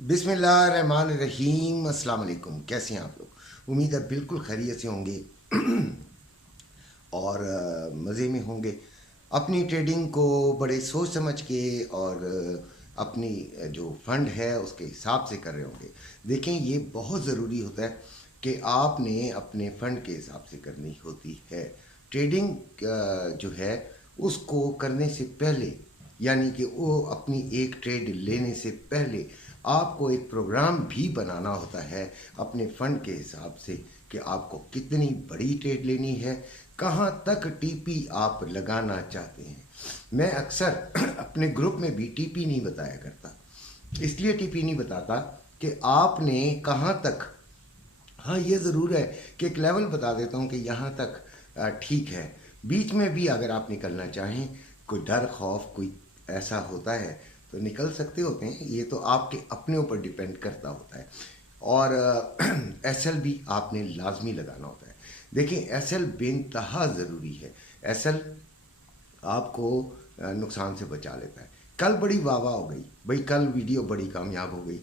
बिस्मिल्लाहिर्रहमानिर्रहीम। अस्सलाम वालेकुम। कैसे हैं आप लोग? उम्मीद है बिल्कुल खैरियत से होंगे और मज़े में होंगे। अपनी ट्रेडिंग को बड़े सोच समझ के और अपनी जो फंड है उसके हिसाब से कर रहे होंगे। देखें, ये बहुत ज़रूरी होता है कि आपने अपने फंड के हिसाब से करनी होती है। ट्रेडिंग जो है उसको करने से पहले, यानी कि वो अपनी एक ट्रेड लेने से पहले आपको एक प्रोग्राम भी बनाना होता है अपने फंड के हिसाब से कि आपको कितनी बड़ी ट्रेड लेनी है, कहाँ तक टीपी आप लगाना चाहते हैं। मैं अक्सर अपने ग्रुप में भी टीपी नहीं बताया करता। इसलिए टीपी नहीं बताता कि आपने कहाँ तक, हाँ ये ज़रूर है कि एक लेवल बता देता हूँ कि यहाँ तक ठीक है। बीच में भी अगर आप निकलना चाहें, कोई डर खौफ कोई ऐसा होता है तो निकल सकते होते हैं। ये तो आपके अपने ऊपर डिपेंड करता होता है। और एसएल भी आपने लाजमी लगाना होता है। देखिए, एसएल बेइंतहा ज़रूरी है। एसएल आपको नुकसान से बचा लेता है। कल बड़ी वाह वाह हो गई भाई, कल वीडियो बड़ी कामयाब हो गई।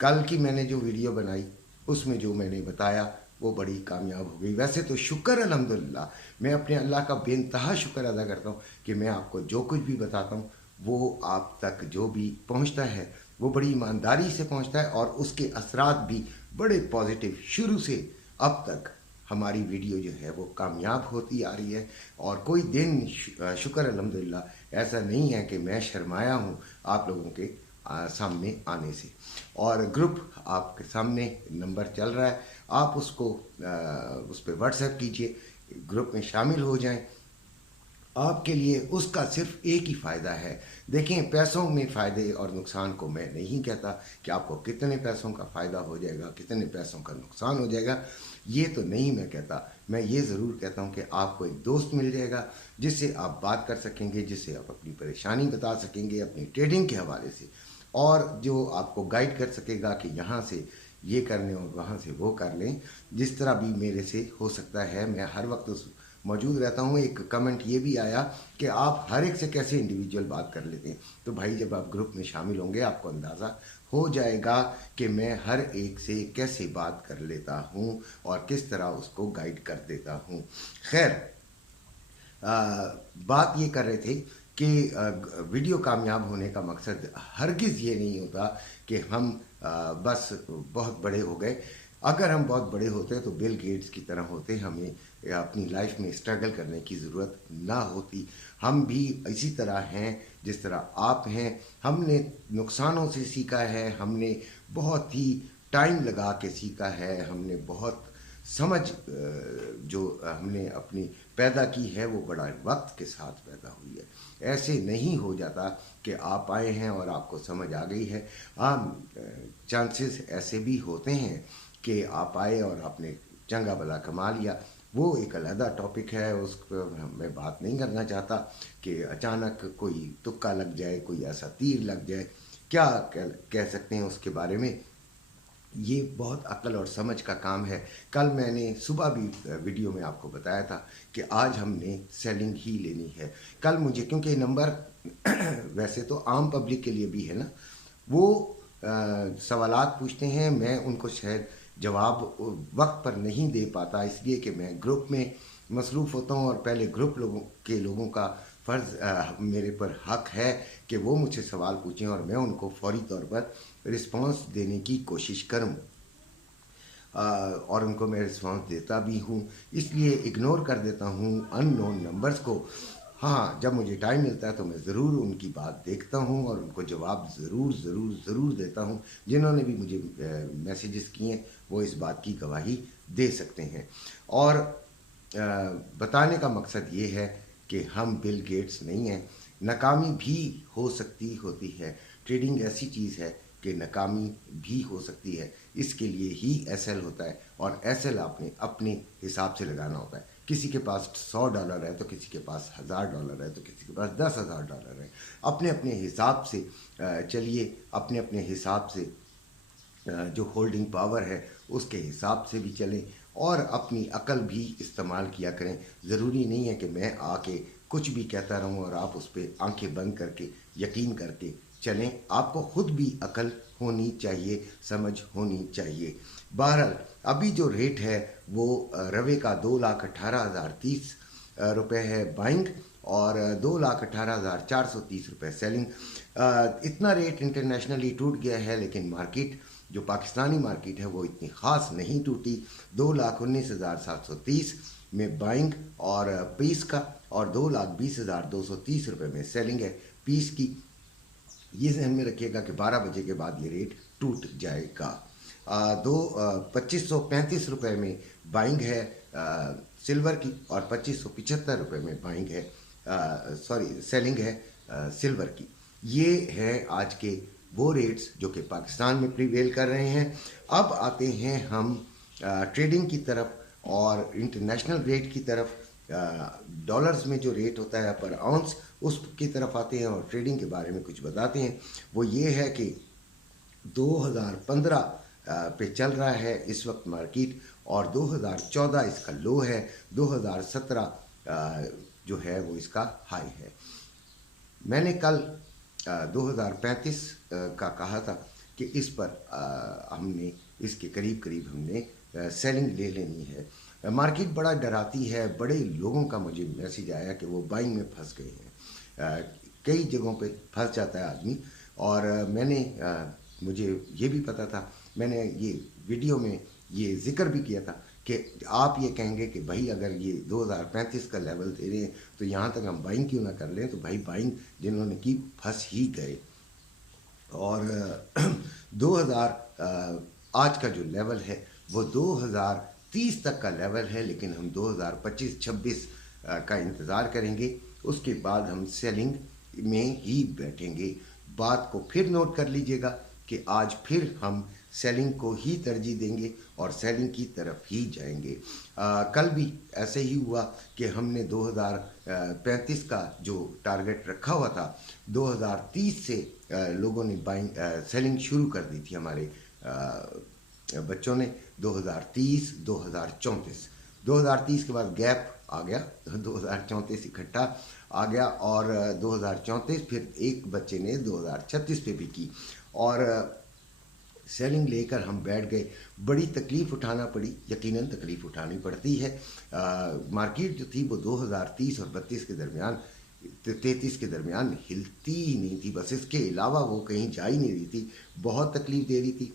कल की मैंने जो वीडियो बनाई उसमें जो मैंने बताया वो बड़ी कामयाब हो गई। वैसे तो शुक्र अल्हम्दुलिल्लाह, मैं अपने अल्लाह का बेइंतहा शुक्र अदा करता हूँ कि मैं आपको जो कुछ भी बताता हूँ वो आप तक जो भी पहुँचता है वो बड़ी ईमानदारी से पहुँचता है और उसके असरात भी बड़े पॉजिटिव शुरू से अब तक हमारी वीडियो जो है वो कामयाब होती आ रही है। और कोई दिन शुक्र अल्हम्दुलिल्लाह ऐसा नहीं है कि मैं शर्माया हूँ आप लोगों के सामने आने से। और ग्रुप आपके सामने नंबर चल रहा है, आप उसको उस पर व्हाट्सएप कीजिए, ग्रुप में शामिल हो जाएं। आपके लिए उसका सिर्फ एक ही फ़ायदा है। देखें, पैसों में फ़ायदे और नुकसान को मैं नहीं कहता कि आपको कितने पैसों का फ़ायदा हो जाएगा, कितने पैसों का नुकसान हो जाएगा, ये तो नहीं मैं कहता। मैं ये ज़रूर कहता हूँ कि आपको एक दोस्त मिल जाएगा जिससे आप बात कर सकेंगे, जिससे आप अपनी परेशानी बता सकेंगे अपनी ट्रेडिंग के हवाले से, और जो आपको गाइड कर सकेगा कि यहाँ से ये कर लें और वहाँ से वो कर लें। जिस तरह भी मेरे से हो सकता है, मैं हर वक्त उस मौजूद रहता हूँ। एक कमेंट ये भी आया कि आप हर एक से कैसे इंडिविजुअल बात कर लेते हैं। तो भाई, जब आप ग्रुप में शामिल होंगे आपको अंदाज़ा हो जाएगा कि मैं हर एक से कैसे बात कर लेता हूँ और किस तरह उसको गाइड कर देता हूँ। खैर, बात ये कर रहे थे कि वीडियो कामयाब होने का मकसद हरगिज़ ये नहीं होता कि हम बस बहुत बड़े हो गए। अगर हम बहुत बड़े होते तो बिल गेट्स की तरह होते, हमें अपनी लाइफ में स्ट्रगल करने की ज़रूरत ना होती। हम भी इसी तरह हैं जिस तरह आप हैं। हमने नुकसानों से सीखा है, हमने बहुत ही टाइम लगा के सीखा है, हमने बहुत समझ जो हमने अपनी पैदा की है वो बड़ा वक्त के साथ पैदा हुई है। ऐसे नहीं हो जाता कि आप आए हैं और आपको समझ आ गई है। चांसेस ऐसे भी होते हैं कि आप आए और आपने चंगा भला कमा लिया, वो एक अलहदा टॉपिक है, उस पर मैं बात नहीं करना चाहता कि अचानक कोई तुक्का लग जाए, कोई ऐसा तीर लग जाए। क्या कह सकते हैं उसके बारे में, ये बहुत अक्ल और समझ का काम है। कल मैंने सुबह भी वीडियो में आपको बताया था कि आज हमने सेलिंग ही लेनी है। कल मुझे, क्योंकि ये नंबर वैसे तो आम पब्लिक के लिए भी है ना, वो सवालात पूछते हैं, मैं उनको शायद जवाब वक्त पर नहीं दे पाता, इसलिए कि मैं ग्रुप में मसरूफ़ होता हूँ और पहले ग्रुप लोगों का फ़र्ज़ मेरे पर हक है कि वो मुझसे सवाल पूछें और मैं उनको फौरी तौर पर रिस्पांस देने की कोशिश करूं। और उनको मैं रिस्पांस देता भी हूं, इसलिए इग्नोर कर देता हूं अननोन नंबर्स को। हाँ, जब मुझे टाइम मिलता है तो मैं ज़रूर उनकी बात देखता हूं और उनको जवाब ज़रूर ज़रूर ज़रूर देता हूं। जिन्होंने भी मुझे मैसेजेस किए हैं वो इस बात की गवाही दे सकते हैं। और बताने का मकसद ये है कि हम बिल गेट्स नहीं हैं। नाकामी भी हो सकती होती है। ट्रेडिंग ऐसी चीज़ है कि नाकामी भी हो सकती है, इसके लिए ही एसएल होता है। और एसएल आपने अपने हिसाब से लगाना होता है। किसी के पास $100 है तो किसी के पास $1000 है तो किसी के पास $10,000 है। अपने अपने हिसाब से चलिए, अपने अपने हिसाब से जो होल्डिंग पावर है उसके हिसाब से भी चलें और अपनी अकल भी इस्तेमाल किया करें। ज़रूरी नहीं है कि मैं आके कुछ भी कहता रहूं और आप उस पर आंखें बंद करके यकीन करके चलें। आपको खुद भी अकल होनी चाहिए, समझ होनी चाहिए। बहरहाल अभी जो रेट है वो रवे का 2,18,030 रुपये है बाइंग और 2,18,430 रुपये सेलिंग। इतना रेट इंटरनेशनली टूट गया है, लेकिन मार्केट जो पाकिस्तानी मार्केट है वो इतनी ख़ास नहीं टूटी। 2,19,730 में बाइंग और पीस का, और 2,20,230 रुपये में सेलिंग है पीस की। ये ध्यान में रखिएगा कि 12 बजे के बाद ये रेट टूट जाएगा। 2535 रुपये में बाइंग है सिल्वर की, और 2575 रुपये में बाइंग है सेलिंग है सिल्वर की। ये है आज के वो रेट्स जो कि पाकिस्तान में प्रीवेल कर रहे हैं। अब आते हैं हम ट्रेडिंग की तरफ और इंटरनेशनल रेट की तरफ। डॉलर्स में जो रेट होता है पर आउंस, उसकी तरफ आते हैं और ट्रेडिंग के बारे में कुछ बताते हैं। वो ये है कि 2015 पे चल रहा है इस वक्त मार्केट, और 2014 इसका लो है, 2017 जो है वो इसका हाई है। मैंने कल 2035 का कहा था कि इस पर हमने इसके करीब करीब हमने सेलिंग ले लेनी है। मार्केट बड़ा डराती है, बड़े लोगों का मुझे मैसेज आया कि वो बाइंग में फंस गए हैं। कई जगहों पे फंस जाता है आदमी, और मुझे ये भी पता था, मैंने ये वीडियो में ये जिक्र भी किया था कि आप ये कहेंगे कि भाई अगर ये 2035 का लेवल दे रहे हैं तो यहाँ तक हम बाइंग क्यों ना कर लें। तो भाई बाइंग जिन्होंने की फंस ही गए। और 2000 आज का जो लेवल है वो 2030 तक का लेवल है, लेकिन हम 2025-26 का इंतज़ार करेंगे। उसके बाद हम सेलिंग में ही बैठेंगे। बात को फिर नोट कर लीजिएगा कि आज फिर हम सेलिंग को ही तरजीह देंगे और सेलिंग की तरफ ही जाएंगे। कल भी ऐसे ही हुआ कि हमने 2035 का जो टारगेट रखा हुआ था, 2030 से लोगों ने सेलिंग शुरू कर दी थी। हमारे बच्चों ने 2030, 2034, 2030 के बाद गैप आ गया, 2034 इकट्ठा आ गया, और 2034 फिर एक बच्चे ने 2036 पे भी की, और सेलिंग लेकर हम बैठ गए। बड़ी तकलीफ़ उठाना पड़ी, यकीनन तकलीफ़ उठानी पड़ती है। मार्केट जो थी वो 2030 और 32 के दरमियान, 33 के दरमियान हिलती ही नहीं थी। बस इसके अलावा वो कहीं जा ही नहीं रही थी, बहुत तकलीफ़ दे रही थी।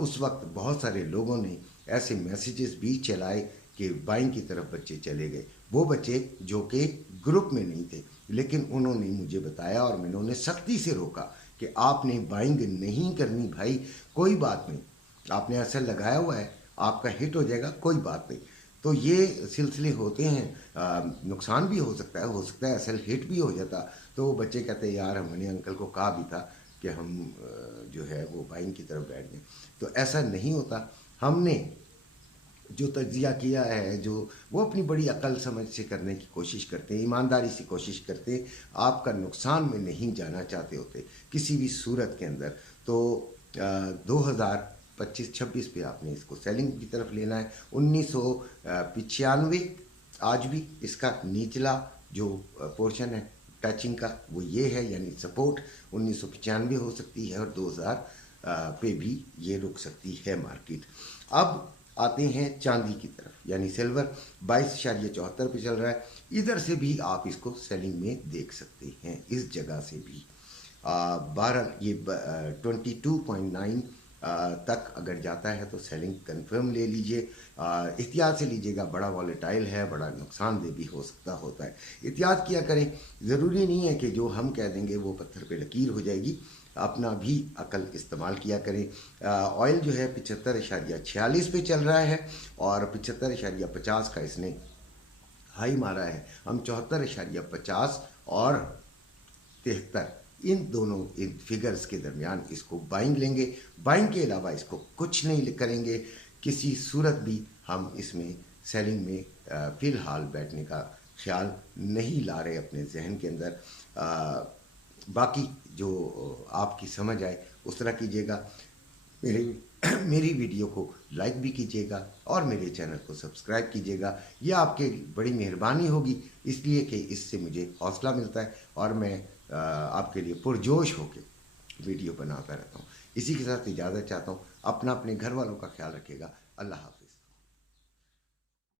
उस वक्त बहुत सारे लोगों ने ऐसे मैसेजेस भी चलाए कि बाइंग की तरफ बच्चे चले गए। वो बच्चे जो कि ग्रुप में नहीं थे, लेकिन उन्होंने मुझे बताया और मैंने उन्हें सख्ती से रोका कि आपने बाइंग नहीं करनी भाई, कोई बात नहीं, आपने एसएल लगाया हुआ है, आपका हिट हो जाएगा, कोई बात नहीं। तो ये सिलसिले होते हैं, नुकसान भी हो सकता है एसएल हिट भी हो जाता। तो वो बच्चे कहते हैं यार हमने अंकल को कहा भी था कि हम जो है वो बाइंग की तरफ बैठ गए। तो ऐसा नहीं होता। हमने जो तज्जिया किया है, जो वो अपनी बड़ी अकल समझ से करने की कोशिश करते हैं, ईमानदारी से कोशिश करते हैं, आपका नुकसान में नहीं जाना चाहते होते किसी भी सूरत के अंदर। तो 2025-26 पे आपने इसको सेलिंग की तरफ लेना है। 1995 आज भी इसका निचला जो पोर्शन है टचिंग का वो ये है, यानी सपोर्ट 1995 हो सकती है, और 2000 पे भी ये रुक सकती है मार्केट। अब आते हैं चांदी की तरफ, यानी सिल्वर 22.74 पे चल रहा है। इधर से भी आप इसको सेलिंग में देख सकते हैं, इस जगह से भी। 12 ये 22.9 तक अगर जाता है तो सेलिंग कंफर्म ले लीजिए। एहतियात से लीजिएगा, बड़ा वॉलेटाइल है, बड़ा नुकसानदेह भी होता है। एहतियात किया करें, ज़रूरी नहीं है कि जो हम कह देंगे वो पत्थर पे लकीर हो जाएगी, अपना भी अकल इस्तेमाल किया करें। ऑयल जो है 75.46 पे चल रहा है, और 75.50 का इसने हाई मारा है। हम 74.50 और 73 इन दोनों फिगर्स के दरमियान इसको बाइंग लेंगे। बाइंग के अलावा इसको कुछ नहीं करेंगे, किसी सूरत भी हम इसमें सेलिंग में फ़िलहाल बैठने का ख्याल नहीं ला रहे अपने जहन के अंदर। बाकी जो आपकी समझ आए उस तरह कीजिएगा। मेरी वीडियो को लाइक भी कीजिएगा और मेरे चैनल को सब्सक्राइब कीजिएगा। यह आपके बड़ी मेहरबानी होगी, इसलिए कि इससे मुझे हौसला मिलता है और मैं आपके लिए पुरजोश होकर ویڈیو بناتا رہتا ہوں. اسی کے ساتھ اجازت چاہتا ہوں. اپنے گھر والوں کا خیال رکھیے گا. اللہ حافظ.